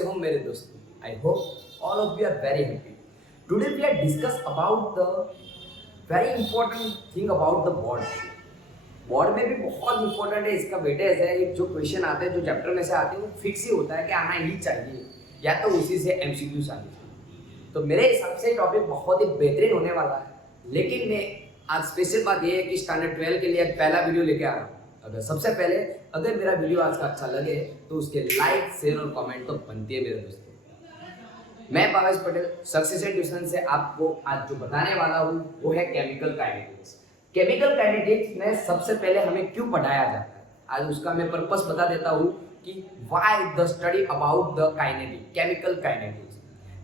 हो मेरे दोस्तों? I hope all of you are very happy. Today we are discuss about the very important thing about the board. Board में भी बहुत important है इसका बेटे. ऐसा है एक जो क्वेश्चन आते हैं जो चैप्टर में से आते हैं वो फिक्स ही होता है कि आना ही चाहिए या तो उसी से एमसीक्यूज आने चाहिए. तो मेरे हिसाब से टॉपिक बहुत ही बेहतरीन होने वाला है. लेकिन मैं आज स्पेशल बात ये है कि स्टैंडर्ड 12 के लिए पहला वीडियो लेके आ रहा हूँ. सबसे पहले अगर मेरा वीडियो आज का अच्छा लगे तो उसके लाइक शेयर और कमेंट तो बनती है मेरे दोस्तों. मैं भावेश पटेल सक्सेशन ट्यूशन से आपको आज जो बताने वाला हूँ वो है केमिकल काइनेटिक्स. केमिकल काइनेटिक्स में सबसे पहले हमें क्यों पढ़ाया जाता है आज उसका मैं पर्पस बता देता हूँ कि why the study about the kinetic chemical kinetics.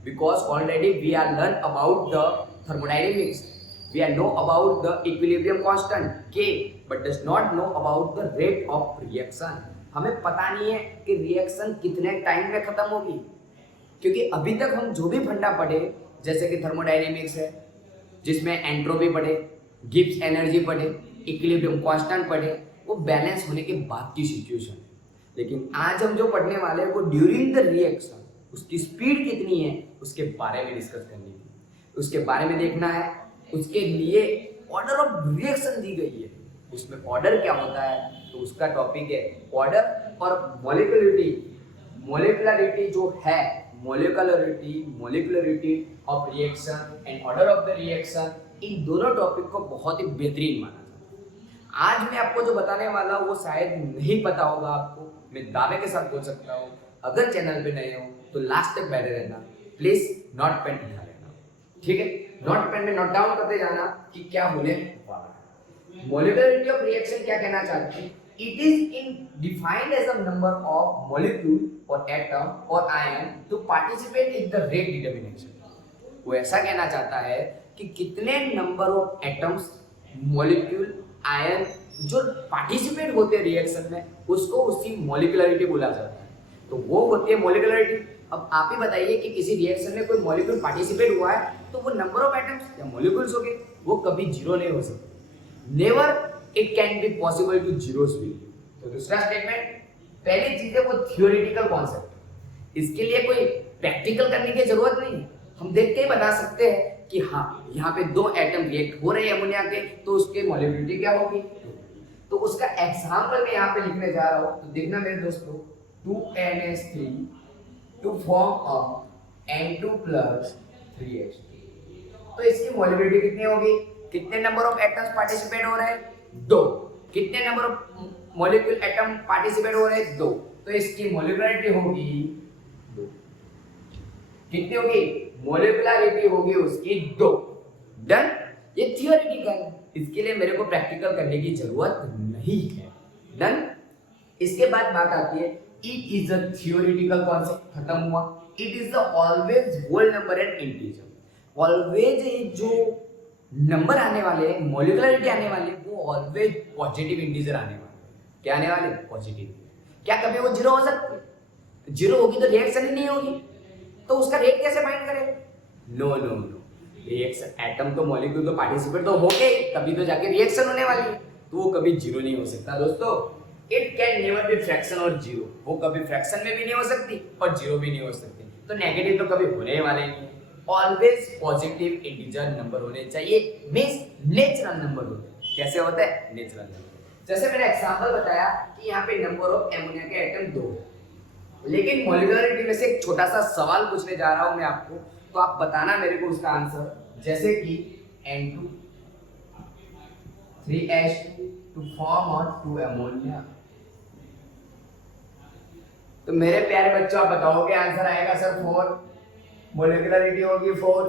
Because already we are learn about the thermodynamics. We know about the equilibrium constant K, but does not know about the rate of reaction. हमें पता नहीं है कि reaction कितने time में खत्म होगी, क्योंकि अभी तक हम जो भी फंडा पढ़े जैसे कि थर्मोडायनेमिक्स है जिसमें एंट्रोपी पढ़े, गिब्स एनर्जी पढ़े, इक्विलिब्रियम कांस्टेंट पढ़े, वो बैलेंस होने के बाद की सिचुएशन. लेकिन आज हम जो पढ़ने वाले हैं वो ड्यूरिंग द रिएक्शन उसकी स्पीड कितनी है उसके बारे में डिस्कस करनी है. उसके बारे में देखना है. उसके लिए ऑर्डर ऑफ रिएक्शन दी गई है. उसमें ऑर्डर क्या होता है तो उसका टॉपिक है ऑर्डर और मॉलिक्यूलरिटी. मॉलिक्यूलरिटी जो है molecularity of reaction and order of the reaction, इन दोनों टॉपिक को बहुत ही बेहतरीन माना जाता है. आज मैं आपको जो बताने वाला हूँ वो शायद नहीं पता होगा आपको. मैं दावे के साथ बोल सकता हूँ अगर चैनल पे नए हो तो लास्ट तक बैठे रहना. प्लीज नोट पेन उठा लेना, ठीक है. नोट पेन में नोट डाउन करते जाना कि क्या होने वाला है. मॉलिक्यूलरिटी ऑफ रिएक्शन क्या कहना चाहती है? It is in defined as a number of molecule और एटम और ion to participate in the rate determination. वो ऐसा कहना चाहता है कि कितने number of atoms, molecule, ion जो पार्टिसिपेट होते हैं रिएक्शन में उसको उसकी मॉलिक्यूलरिटी बोला जाता है. तो वो होती है मॉलिक्यूलरिटी. अब आप ही बताइए कि किसी रिएक्शन में कोई मॉलिक्यूल पार्टिसिपेट हुआ है तो वो नंबर ऑफ एटम्स या मॉलिक्यूल्स हो गए, वो कभी जीरो नहीं हो सकते. Never it can be possible to zero speed. तो दूसरा स्टेटमेंट, पहली चीज है वो थियोरेटिकल कॉन्सेप्ट. इसके लिए कोई प्रैक्टिकल करने की जरूरत नहीं है. हम देख के ही बता सकते हैं कि हाँ यहाँ पे दो एटम रिएक्ट हो रहे हैं अमोनिया के तो उसके मॉलिक्यूलरिटी क्या होगी. तो उसका एग्जांपल मैं यहाँ पे लिखने जा रहा हूँ. तो देखना मेरे दोस्तों, 2NH3 to form a N2 plus 3H2. तो इसकी मॉलिक्यूलरिटी कितनी होगी? कितने नंबर ऑफ एटम्स पार्टिसिपेट हो रहे हैं? 2. कितने number of molecule atom participate हो रहे हैं? 2. तो इसकी मॉलिक्यूलरिटी होगी 2. कितनी होगी? मॉलिक्यूलरिटी होगी उसकी 2. डन. ये थियोरेटिकल, इसके लिए मेरे को प्रैक्टिकल करने की जरूरत नहीं है. डन. इसके बाद बात आती है it is a theoretical concept. खत्म हुआ. It is the always whole number and integer. Always जो नंबर आने वाले हैं, मॉलिक्यूलरिटी आने वाली है, वो ऑलवेज पॉजिटिव इंटीजर आने वाले. क्या आने वाले? पॉजिटिव. क्या कभी वो जीरो हो सकती है? जीरो होगी तो रिएक्शन ही नहीं होगी, तो उसका रेट कैसे फाइंड करें? No no no. Reaction atom तो मॉलिक्यूल तो पार्टिसिपेट तो हो गए, तभी तो जाके रिएक्शन होने वाली है, तो वो कभी जीरो नहीं हो सकता दोस्तों. It can never be fraction और जीरो. वो कभी फ्रैक्शन में भी नहीं हो सकती और जीरो भी नहीं हो सकती. तो नेगेटिव तो कभी होने वाले नहीं. ऑलवेज पॉजिटिव इंटीजर नंबर होने चाहिए. मींस नेचुरल नंबर होते हैं. कैसे होता है? Natural number. जैसे मैंने एग्जांपल बताया कि यहाँ पे नंबर ऑफ एमोनिया के एटम 2 है. लेकिन मॉलिक्यूलरिटी में से एक छोटा सा सवाल पूछने जा रहा हूं मैं आपको, तो आप बताना मेरे को उसका आंसर. जैसे कि N2 3H2 to form on 2 ammonia. तो मेरे प्यारे बच्चों आप बताओगे आंसर आएगा सर 4. मॉलिक्यूलरिटी होगी 4.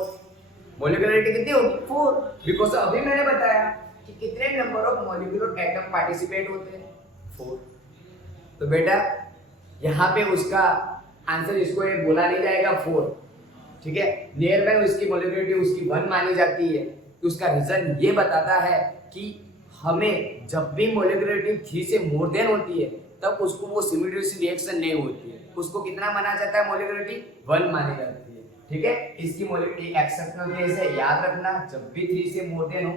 मॉलिक्यूलरिटी कितनी होगी? 4. बिकॉज अभी मैंने बताया कि कितने number of molecular atom participate होते हैं? 4. तो बेटा यहाँ पे उसका आंसर इसको ये बोला नहीं जाएगा 4, ठीक है. नियर बाय उसकी मॉलिक्यूलरिटी उसकी 1 मानी जाती है. तो उसका रीजन ये बताता है कि हमें जब भी मॉलिक्यूलरिटी 3 से मोर देन होती है तब उसको वो सिमिलरिटी रिएक्शन नहीं होती है. उसको कितना माना जाता है? मॉलिक्यूलरिटी 1 मानी जाती है, ठीक है. इसकी मॉलिक्यूलरिटी एक्सेप्शनल केस है, याद रखना. जब भी 3 से मोर देन हो,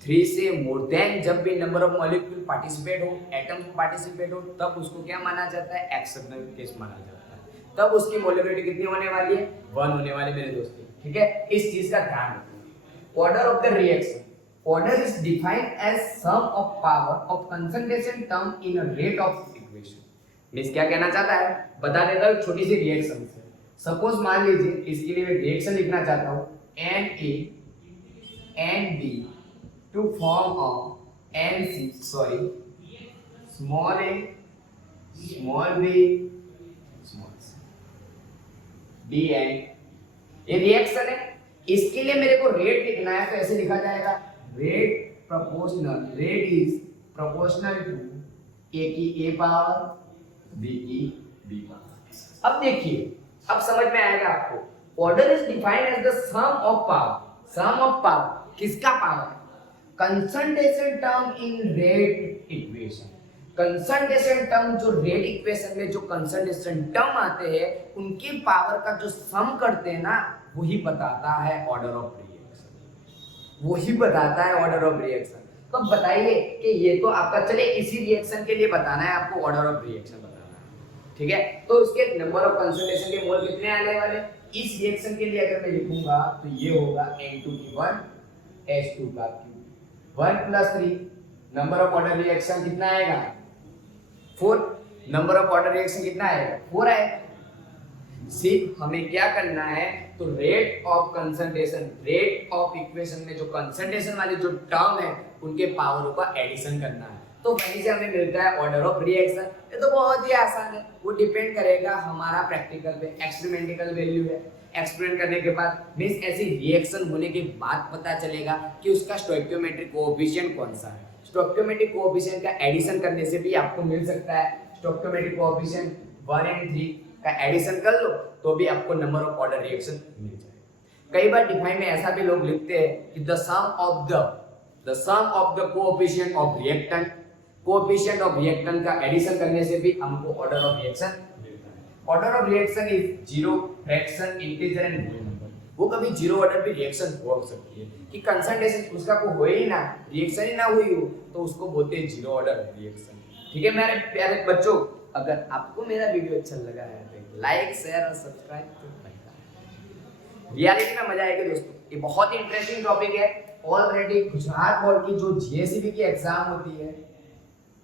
3 से मोर देन जब भी नंबर ऑफ मॉलिक्यूल पार्टिसिपेट हो, एटम पार्टिसिपेट हो, तब उसको क्या माना जाता है? एक्सेप्शनल केस माना जाता है. तब उसकी मोलिबिलिटी कितनी होने वाली है, 1 होने वाली मेरे दोस्तों, ठीक है। इस चीज का ध्यान रखना। Order of the reaction, order is defined as sum of power of concentration term in a rate of equation. Means क्या कहना चाहता है, बता देता हूं छोटी सी रिएक्शन से। सपोज मान लीजिए इसके लिए मैं रिएक्शन लिखना चाहता हूं Na and B to form a small a small b small c D and ये रिएक्शन है। इसके लिए मेरे को रेट लिखना है, तो ऐसे लिखा जाएगा rate proportional, rate is proportional to A की ए पावर बी की बी पावर। अब देखिए, अब समझ में आएगा आपको। Order is defined as the sum of power, sum of power किसका power, concentration term in rate equation. Concentration term जो रेट इक्वेशन में जो कंसंट्रेशन टर्म आते हैं उनकी पावर का जो सम करते हैं ना, वही बताता है ऑर्डर ऑफ रिएक्शन, वही बताता है ऑर्डर ऑफ रिएक्शन। तो बताइए कि ये तो आपका, चले इसी रिएक्शन के लिए बताना है आपको, ऑर्डर ऑफ रिएक्शन बताना है, ठीक है। तो उसके नंबर ऑफ कंसंट्रेशन के मोल कितने आने वाले, इस रिएक्शन के लिए अगर मैं लिखूंगा तो ये होगा N2 की 1 H2 का Q 1 + 3। Number of order reaction कितना आएगा, 4। नंबर ऑफ ऑर्डर रिएक्शन कितना आएगा, 4 आएगा। सिर्फ हमें क्या करना है, तो rate of concentration, rate of equation में जो कंसंट्रेशन वाले जो टर्म है उनके पावरों का एडिशन करना है, तो वहीं से हमें मिलता है ऑर्डर ऑफ रिएक्शन। ये तो बहुत ही आसान है, वो डिपेंड करेगा हमारा प्रैक्टिकल पे, एक्सपेरिमेंटिकल वैल्यू है। एक्सपेरिमेंट करने के बाद मींस ऐसी रिएक्शन होने के बाद पता चलेगा कि उसका स्टोइकियोमेट्रिक कोएफिशिएंट कौन सा है। स्टोइकियोमेट्रिक कोएफिशिएंट का एडिशन करने से भी आपको मिल सकता है। स्टोइकियोमेट्रिक कोएफिशिएंट 1 और 3 का एडिशन कर लो तो भी आपको नंबर ऑफ ऑर्डर रिएक्शन मिल जाएगा। कई बार डिफाइन में ऐसा भी लोग लिखते हैं कि the sum of the coefficient of reactant, coefficient of reactant का एडिशन करने से भी हमको ऑर्डर ऑफ रिएक्शन मिलता है। Order of reaction is zero, fraction, integer and whole number. वो कभी जीरो ऑर्डर पे रिएक्शन हो सकती है कि कंसंट्रेशन उसका को हो ही ना, रिएक्शन ही ना हुई हो, तो उसको बोलते हैं जीरो ऑर्डर रिएक्शन, ठीक है। मेरे प्यारे बच्चों, अगर आपको मेरा वीडियो अच्छा लगा है तो लाइक, शेयर और सब्सक्राइब तो करना। रियलिटी में मजा आएगा दोस्तों, ये बहुत ही इंटरेस्टिंग टॉपिक है। ऑलरेडी गुजरात बोर्ड की जो जीएससीबी की एग्जाम होती है,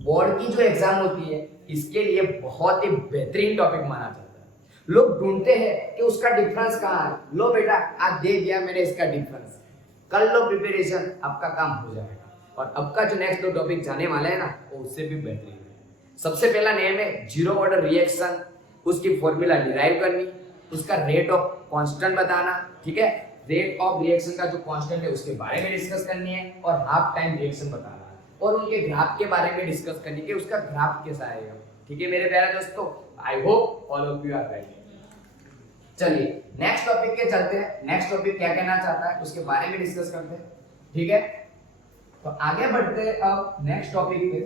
बोर्ड की जो एग्जाम होती है, इसके लिए बहुत ही बेहतरीन टॉपिक माना जाता है। लोग ढूंढते हैं कि उसका डिफरेंस कहाँ है। लो बेटा, आज दे दिया मैंने इसका डिफरेंस, कर लो प्रिपरेशन, आपका काम हो जाएगा। और अब का जो नेक्स्ट दो टॉपिक जाने वाला है ना, वो उससे भी बेहतरीन है। सबसे पहला नेम है जीरो ऑर्डर रिएक्शन, उसकी फॉर्मूला डिराइव करनी, उसका रेट ऑफ कांस्टेंट बताना, ठीक है। रेट ऑफ रिएक्शन का जो कांस्टेंट है उसके बारे में डिस्कस करनी है, और हाफ टाइम रिएक्शन बताना है, और उनके ग्राफ के बारे में डिस्कस करनी है, उसका ग्राफ कैसा आएगा, ठीक है मेरे प्यारे दोस्तों। I hope all of you are right. चलिए नेक्स्ट टॉपिक के चलते हैं। नेक्स्ट टॉपिक क्या कहना चाहता है उसके बारे में डिस्कस करते हैं, ठीक है। तो आगे बढ़ते हैं अब नेक्स्ट टॉपिक पे,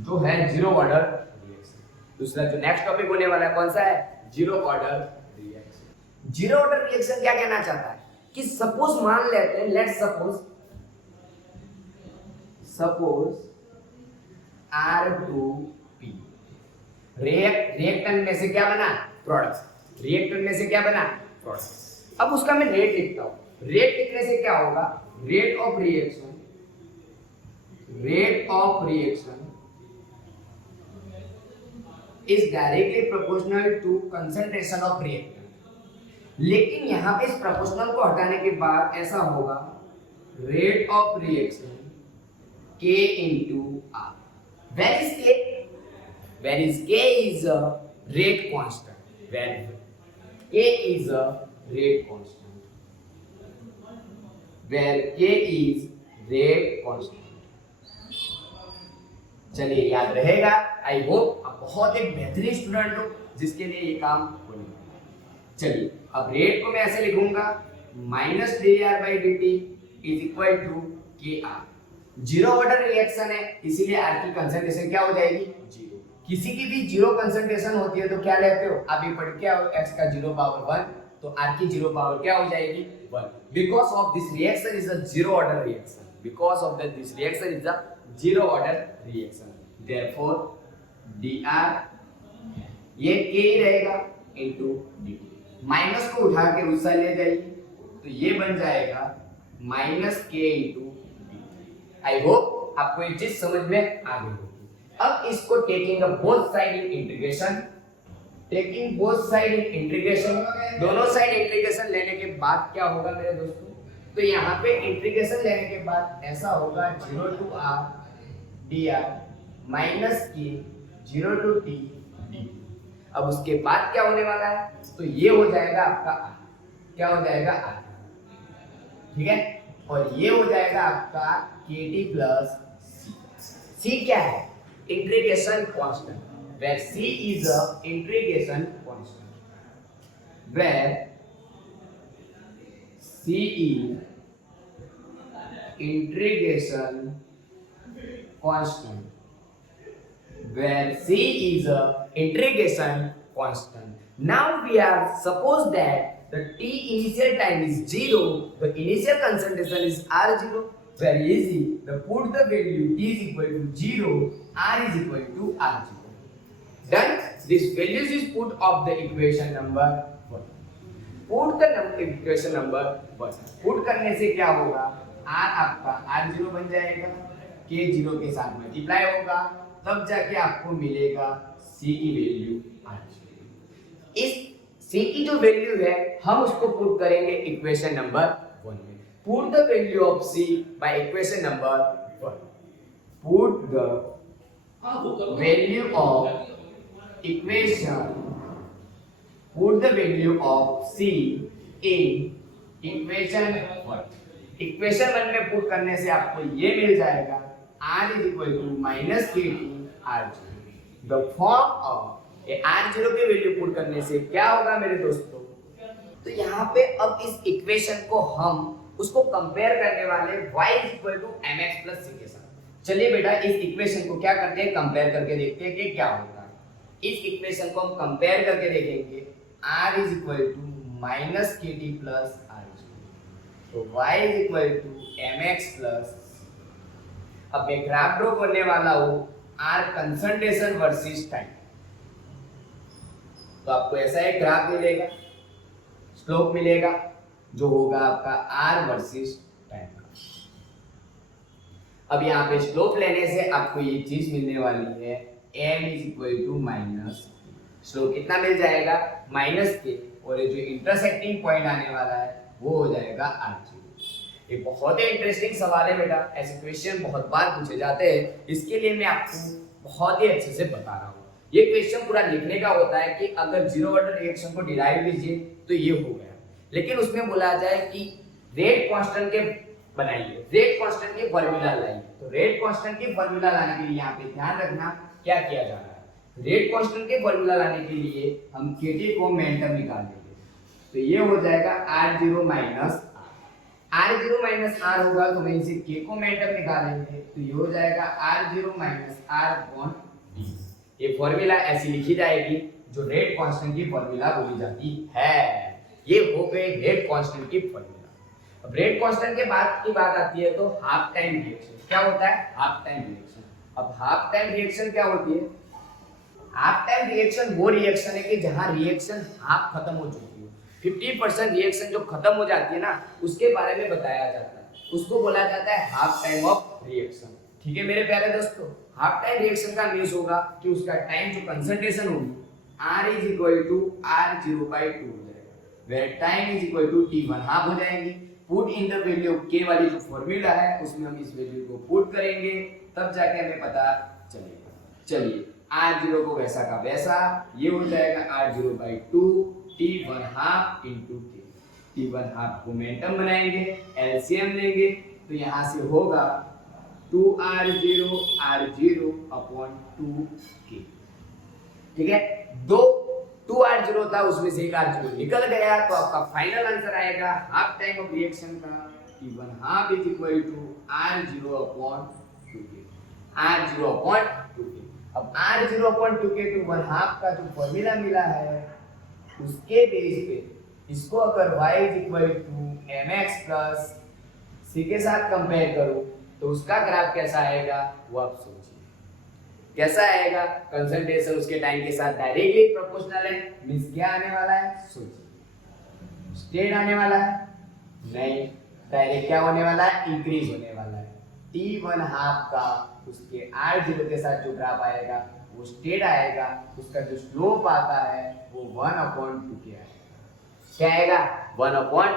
जो है जीरो ऑर्डर रिएक्शन। दूसरा जो नेक्स्ट टॉपिक होने वाला है कौन सा है, zero order reaction. Zero order reaction क्या कहना चाहता है कि सपोज मान लेते हैं, लेट्स सपोज R2P, रिएक्टेंट में से क्या बना, प्रोडक्ट। रिएक्टेंट में से क्या बना, प्रोडक्ट। अब उसका मैं रेट लिखता हूं। रेट लिखने से क्या होगा, rate of reaction is directly proportional to concentration of reactant। लेकिन यहां पे इस प्रोपोर्शनल को हटाने के बाद ऐसा होगा, rate of reaction K into R। Where is K? Where is K is a rate constant। Where K is a rate constant। Where K is rate constant। चलिए याद रहेगा। आई होप आप बहुत एक बेहतरीन स्टूडेंट हो जिसके लिए ये काम होने वाला है। चलिए अब रेट को मैं ऐसे लिखूंगा, -dr/dt is equal to KR। Zero order reaction है, इसीलिए R की कंसंट्रेशन क्या हो जाएगी, जीरो। किसी की भी जीरो कंसंट्रेशन होती है तो क्या लेते हो, आप ये पढ़ के आओ, x का 0 पावर 1, तो R की 0 पावर क्या हो जाएगी, 1। Because of this reaction is a zero order reaction, because of that this reaction is a zero order reaction. Therefore dr ये k ही रहेगा, इंटू डी टी। माइनस को उठा के उस साइड ले जाइए तो ये बन जाएगा माइनस के इंटू डी। आई होप आपको ये चीज समझ में आ गई होगी। अब इसको टेकिंग बोथ साइड इन इंटीग्रेशन, टेकिंग बोथ साइड इन इंटीग्रेशन, दोनों साइड इंटीग्रेशन लेने के बाद क्या होगा मेरे दोस्तों, तो यहाँ पे इंटीग्रेशन लेने के बाद ऐसा होगा 0 टू r dr माइनस के 0 टू t dt। अब उसके बाद क्या होने वाला है, तो ये हो जाएगा आपका r, क्या हो जाएगा r, ठीक है, और ये हो जाएगा आपका kt प्लस c क्या है, integration constant, where c is a integration constant, where c is integration constant, where c is a integration constant. Now we are suppose that the t initial time is 0, the initial concentration is r0. Very easy, the put the value t is equal to 0, r is equal to r0. Done. This values is put of the equation number 1. Put the equation number 1. Put करने से क्या होगा, r आपका r0 बन जाएगा, k 0 के साथ multiply होगा, तब जाके आपको मिलेगा c की वैल्यू r0। इस c की जो वैल्यू है हम उसको पुट करेंगे इक्वेशन नंबर 1 में। Put the value of c by equation number 1. Put the value of equation, put the value of c in equation 1. Equation 1 में पुट करने से आपको ये मिल जाएगा r is equal to minus kt r0। the form of ये r0 की value put करने से क्या होगा मेरे दोस्तों, तो यहाँ पे अब इस इक्वेशन को हम उसको कंपेयर करने वाले y is equal to mx plus c के साथ। चलिए बेटा इस इक्वेशन को क्या करते हैं, कंपेयर करके देखते हैं कि क्या होगा। इस इक्वेशन को हम कंपेयर करके देखेंगे, r is equal to minus kt plus r0, तो y is equal to mx plus। अब मैं ग्राफ ड्रॉ करने वाला हूँ r कंसंट्रेशन वर्सेस टाइम, तो आपको ऐसा एक ग्राफ मिलेगा, स्लोप मिलेगा जो होगा आपका r वर्सेस टाइम का। अब यहाँ पे स्लोप लेने से आपको ये चीज मिलने वाली है m is equal to minus, slope कितना मिल जाएगा माइनस के, और ये जो इंटरसेक्टिंग पॉइंट आने वाला है वो हो जाएगा r0। ये बहुत ही इंटरेस्टिंग सवाल है बेटा, ऐसे क्वेश्चन बहुत बार पूछे जाते हैं, इसके लिए मैं आपको बहुत ही अच्छे से बता रहा हूँ। ये क्वेश्चन पूरा लिखने का होता है कि अगर जीरो ऑर्डर रिएक्शन को डिराइव कीजिए तो ये हो गया, लेकिन उसमें बोला जाए कि रेट कांस्टेंट के बनाइए, रेट कांस्टेंट की फार्मूला लाइए। तो रेट कांस्टेंट की फार्मूला लाने के लिए यहाँ पे ध्यान रखना क्या किया जा रहा है। रेट कांस्टेंट के फार्मूला लाने के लिए हम kt को मोमेंटम निकाल लेंगे, तो ये हो जाएगा r0 minus r0 minus r होगा, तो मैं इसे k को मोमेंटम निकालेंगे तो ये हो जाएगा r0 minus r upon d। ये फार्मूला ऐसी लिखी जाएगी जो रेट कांस्टेंट की फार्मूला बोली जाती है। ये हो गए रेट कांस्टेंट की फार्मूला। अब रेट कांस्टेंट के बाद की बात आती है तो हाफ टाइम रिएक्शन। क्या होता है हाफ टाइम रिएक्शन। अब हाफ टाइम रिएक्शन क्या होती है, हाफ टाइम रिएक्शन वो रिएक्शन है कि जहां रिएक्शन हाफ खत्म हो चुकी है, 50% रिएक्शन जो खत्म हो जाती है ना उसके बारे में बताया जाता है, उसको बोला जाता है हाफ टाइम ऑफ रिएक्शन। ठीक है मेरे प्यारे दोस्तों, हाफ टाइम रिएक्शन का मीन्स होगा कि उसका टाइम जो कंसंट्रेशन होगी R is equal to R0 by 2 हो जाएगा, where time is equal to T1 half हो जाएंगी। Put in the value K वाली जो फॉर्मूला है उसमें हम इस वैल्यू को पुट करेंगे, तब जाके हमें पता चलेगा। चलिए R0 को वैसा का वैसा, ये हो जाएगा R0 by 2 T1 half into T1 half momentum बनाएंगे, एलसीएम लेंगे तो यहाँ से होगा 2R0 R0 अपॉन 2K। ठीक है, दो 2R0 था उसमें से एक R0 निकल गया, तो आपका फाइनल आंसर आएगा हाफ टाइम ऑफ रिएक्शन का T1 half is equal to R0 upon 2K, R0 upon 2K। अब R0 upon 2K T1 half का जो फॉर्मूला मिला है उसके बेस पे इसको अगर y is equal to mx plus c के साथ कंपेयर करो तो उसका ग्राफ कैसा आएगा वो आप सोचिए। कैसा आएगा? कंसंट्रेशन उसके टाइम के साथ डायरेक्टली प्रोपोर्शनल है, मींस क्या आने वाला है? सोचिए, स्टेट आने वाला है? नहीं, डायरेक्ट क्या होने वाला है? इंक्रीज होने वाला है। t1/2 का उसके r0 के साथ जो ग्राफ आएगा वो स्टेट आएगा, उसका जो स्लोप आता है वो 1/2 के आएगा। क्या आएगा? 1/2।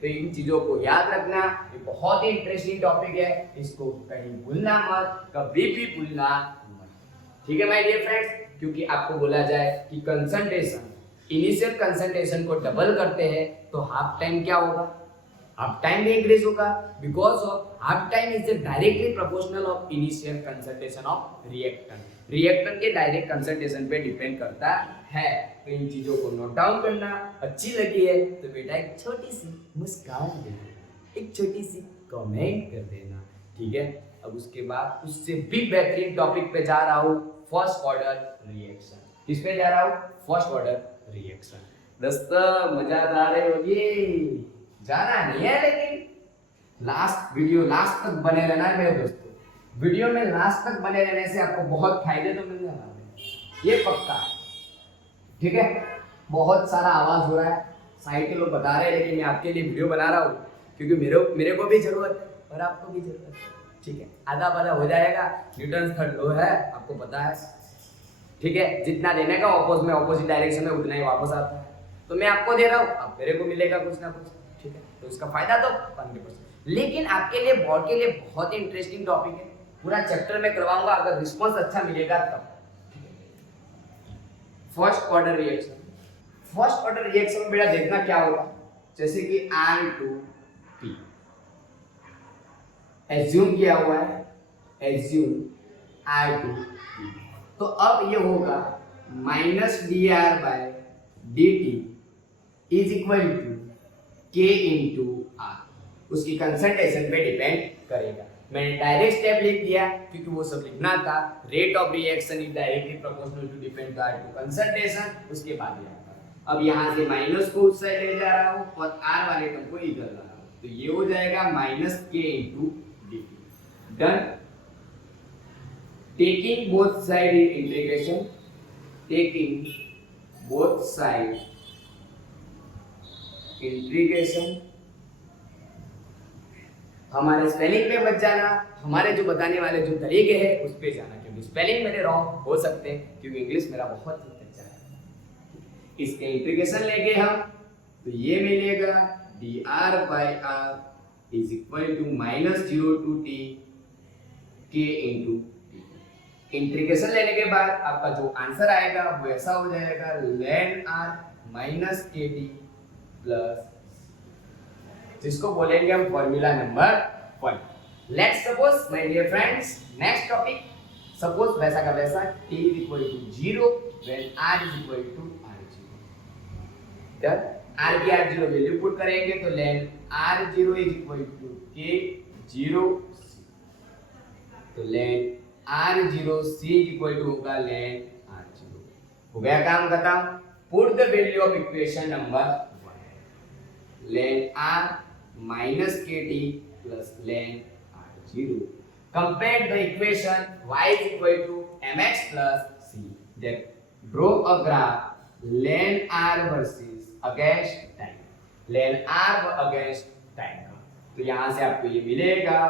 तो इन चीजों को याद रखना, ये बहुत ही इंटरेस्टिंग टॉपिक है, इसको कहीं भूलना मत, कभी भी भूलना मत। ठीक है माय डियर फ्रेंड्स, क्योंकि आपको बोला जाए कि कंसंट्रेशन, इनिशियल कंसंट्रेशन को डबल करते हैं तो हाफ टाइम क्या होगा? हाफ टाइम भी इंक्रीज होगा, because of half time is directly proportional of initial concentration of reactant. Reactant के डायरेक्ट कंसंट्रेशन पे डिपेंड करता है। तो इन चीजों को नोट डाउन करना। अच्छी लगी है तो बेटा एक छोटी सी मुस्कान दे देना, एक छोटी सी कमेंट कर देना, ठीक है। अब उसके बाद उससे भी बेहतरीन टॉपिक पे जा रहा हूँ, फर्स्ट ऑर्डर रिएक्शन। किस पे जा रहा हूँ? First order reaction. दोस्तों मजेदार होगी, जाना नहीं है लेकिन लास्ट वीडियो लास्ट तक बने रहना है मेरे दोस्तों। वीडियो में लास्ट तक बने रहने से आपको बहुत फायदे तो मिलने वाले हैं, ये पक्का है, ठीक है। बहुत सारा आवाज हो रहा है, साइड के लोग बता रहे हैं, लेकिन मैं आपके लिए वीडियो बना रहा हूँ क्योंकि मेरे को भी जरूरत है और आपको भी जरूरत है, ठीक है। आधा पाधा हो जाएगा, न्यूटन थर्ड लॉ है, आपको पता है, ठीक है। जितना देने का ऑपोजिट डायरेक्शन में उतना ही वापस आता है। तो मैं आपको दे रहा हूँ, अब मेरे को मिलेगा कुछ ना कुछ, ठीक है। तो इसका फायदा तो 100%, लेकिन आपके लिए बोर्ड के लिए बहुत ही इंटरेस्टिंग टॉपिक है, पूरा चैप्टर में करवाऊंगा, अगर रिस्पॉन्स अच्छा मिलेगा तब। First order reaction, first order reaction में बेटा देखना क्या होगा, जैसे कि R2P एज्यूम किया हुआ है, एज्यूम R2P, तो अब ये होगा -dr/dt is equal to K × R, उसकी कंसंट्रेशन पे डिपेंड करेगा। मैंने डायरेक्ट स्टेप लिख दिया क्योंकि वो सब लिखना था। Rate of reaction is directly proportional to depend to concentration, उसके बाद ये आता। अब यहाँ से माइनस को उस साइड ले जा रहा हूँ और R वाले टर्म को इधर ला रहा हूँ, तो ये हो जाएगा -K × dt। Done. Taking both side इन integration, taking both side integration, हमारे स्पेलिंग पे मत जाना, हमारे जो बताने वाले जो तरीके हैं उस पे जाना, क्योंकि स्पेलिंग मेरे रॉन्ग हो सकते हैं क्योंकि इंग्लिश मेरा बहुत ही अच्छा है। इसके इंटीग्रेशन लेके हम, तो ये मिलेगा dr/r is equal to -0 to t K × t। Integration लेने के बाद आपका जो आंसर आएगा वो ऐसा हो जाएगा ln r -kd प्लस, जिसको बोलेंगे हम formula number 1। Let's suppose my dear friends, next topic, suppose वैसा का वैसा t = 0 when r = r0। Done. r की r0 वैल्यू पुट करेंगे तो ln r0 = k0c, तो ln r0c = होगा ln r0। हो गया काम खत्म। Put the value of equation number 1, ln r -kd plus ln r0। Compare the equation y = mx plus c. Then draw a graph ln r versus against time, ln r against time का। तो यहाँ से आपको ये मिलेगा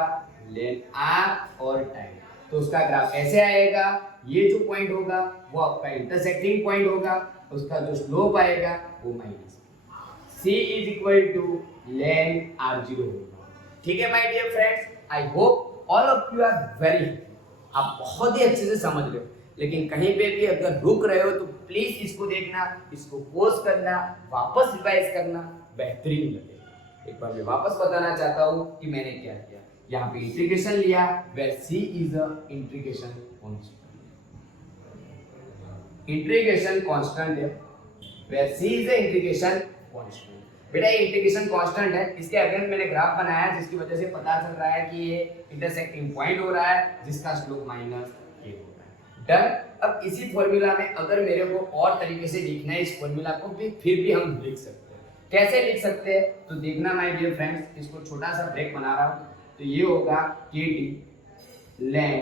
ln r और time, तो उसका ग्राफ ऐसे आएगा। ये जो पॉइंट होगा वो आपका इंटरसेक्टिंग पॉइंट होगा, उसका जो स्लोप आएगा वो माइनस c = ln r0 होगा। ठीक है my dear friends, I hope all of you are very, आप बहुत ही अच्छे से समझ रहे हो, लेकिन कहीं पे भी अगर रुक रहे हो तो प्लीज इसको देखना, इसको पॉज करना, वापस रिवाइज करना, बेहतरीन लगेगा। एक बार मैं वापस बताना चाहता हूँ कि मैंने क्या किया। यहाँ पे इंटीग्रेशन लिया where c is a integration constant, integration constant है where c is a integration constant। बेटा ये इंटीग्रेशन कांस्टेंट है, इसके अगेंस्ट मैंने ग्राफ बनाया जिसकी वजह से पता चल रहा है कि ये इंटरसेक्टिंग पॉइंट हो रहा है जिसका स्लोप -a हो रहा है। डन। अब इसी फॉर्मूला में अगर मेरे को और तरीके से लिखना है इस फॉर्मूला को भी, फिर भी हम लिख सकते हैं। कैसे लिख सकते हैं तो देखना माय डियर फ्रेंड्स, इसको छोटा सा ब्रेक बना रहा हूँ। तो ये होगा kd ln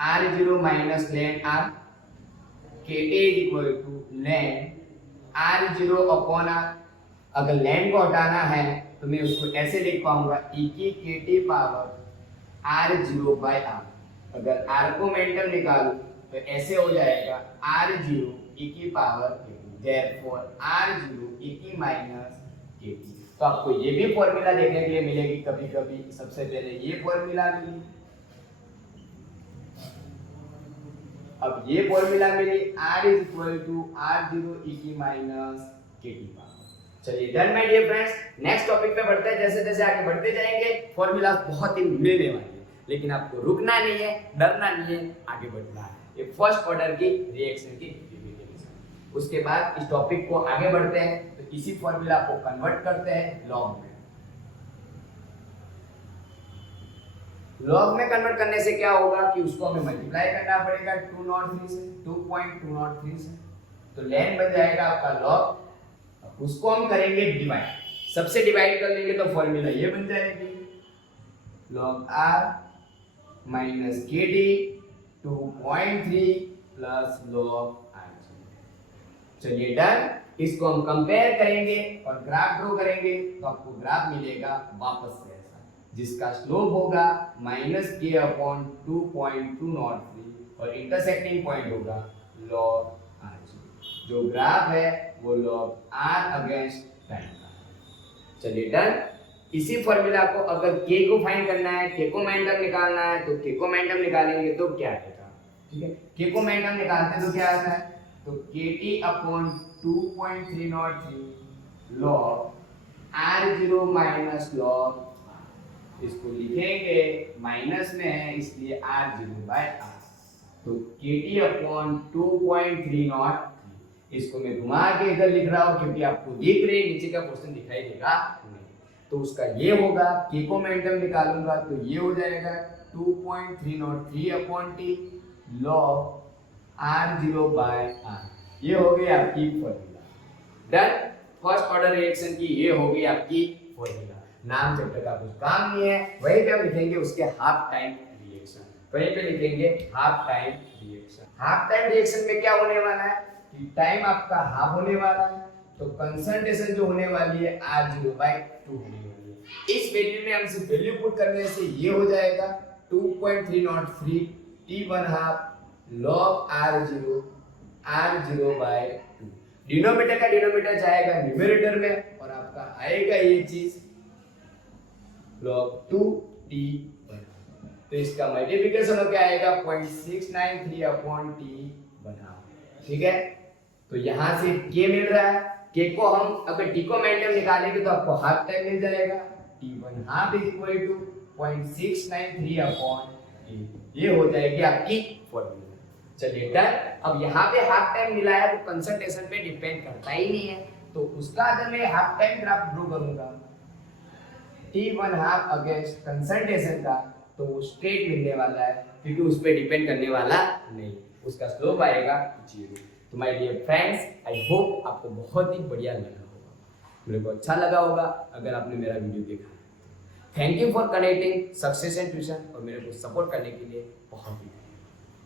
R0 minus ln R, KT is equal to ln R0 upon R। अगर ln को हटाना है तो मैं उसको ऐसे लिख पाऊंगा e की KT power R0 by R। अगर R को मेंटल निकालूं तो ऐसे हो जाएगा R0 e की power KT, therefore R0 e की माइनस KT। तो आपको ये भी फॉर्मूला देखने के लिए मिलेगी कभी कभी। सबसे पहले ये फॉर्मूला मिली, अब ये फॉर्मूला मिली R is equal to R0 e की माइनस KT पावर। चलिए done my dear friends, next topic पे बढ़ते हैं। जैसे जैसे आगे बढ़ते जाएंगे फॉर्मूला बहुत ही मिलने वाले हैं, लेकिन आपको रुकना नहीं है, डरना नहीं है, आगे बढ़ना है। ये फर्स्ट ऑर्डर की रिएक्शन की एक्टिविटी। उसके बाद इस टॉपिक को आगे बढ़ते हैं तो इसी फॉर्मूला को कन्वर्ट करते हैं लॉग में। लॉग में कन्वर्ट करने से क्या होगा कि उसको हमें मल्टीप्लाई करना पड़ेगा 203 से, 2.203 से, तो ln बन जाएगा आपका लॉग। उसको हम करेंगे डिवाइड, सबसे डिवाइड कर लेंगे तो फॉर्मूला ये बन जाएगी log r minus KT 2.3 plus log r। चलिए डन। इसको हम कंपेयर करेंगे और ग्राफ ड्रॉ करेंगे तो आपको ग्राफ मिलेगा वापस से ऐसा, जिसका स्लोप होगा -k अपॉन 2.203 और इंटरसेक्टिंग पॉइंट होगा log r। जो ग्राफ है वो log r अगेंस्ट टाइम का। चलिए डन। इसी फॉर्मूला को अगर k को फाइंड करना है, k को मोमेंटम निकालना है तो k को मोमेंटम निकालेंगे तो क्या आएगा, ठीक है। k को मोमेंटम निकालते हैं तो क्या आता है, तो kt upon 2.303 log r0 minus log, इसको लिखेंगे माइनस में है इसलिए r0 बाय r, तो kt अपॉन 2.303। इसको मैं घुमा के इधर लिख रहा हूं क्योंकि आपको दिख रही नीचे का क्वेश्चन दिखाई देगा नहीं, तो उसका ये होगा k को मोमेंटम निकालूंगा तो ये हो जाएगा 2.303 upon t log r0 by r। ये हो गई आपकी formula. Done. First order reaction की ये हो गई आपकी फॉर्मूला। नाम चैप्टर का कुछ काम नहीं है, वहीं पे हम लिखेंगे उसके हाफ टाइम रिएक्शन, वहीं पे लिखेंगे half time reaction. Half time reaction में क्या होने वाला है कि टाइम आपका हाफ होने वाला है, तो कंसंट्रेशन जो होने वाली है R0 by 2 होने वाली है। इस वैल्यू में हम सिर्फ वैल्यू पुट करने से ये हो जाएगा 2.303 T1/2 log R0 by 2। Denominator का डिनोमिनेटर जाएगा न्यूमरेटर में और आपका आएगा ये चीज log 2T1। तो इसका मल्टीप्लिकेशन हो क्या आएगा 0.693 अपॉन T बना, ठीक है। तो यहां से k मिल रहा है, k को हम अगर t को मोमेंटम निकालेंगे तो आपको हाफ टाइम मिल जाएगा, T1/2 is equal to 0.693 upon t। ये हो जाएगी आपकी फॉर्मूला। चलिए डन। अब यहाँ पे हाफ टाइम मिला है तो कंसंट्रेशन पे डिपेंड करता ही नहीं है, तो उसका अगर मैं हाफ टाइम ग्राफ ड्रॉ करूंगा T1/2 अगेंस्ट कंसंट्रेशन का तो वो स्ट्रेट मिलने वाला है क्योंकि उस पर डिपेंड करने वाला नहीं, उसका स्लोप आएगा 0। तो my dear friends, I hope आपको बहुत ही बढ़िया लगा होगा, मेरे को अच्छा लगा होगा अगर आपने मेरा वीडियो देखा। Thank you for connecting success and tuition और मेरे को सपोर्ट करने के लिए बहुत ही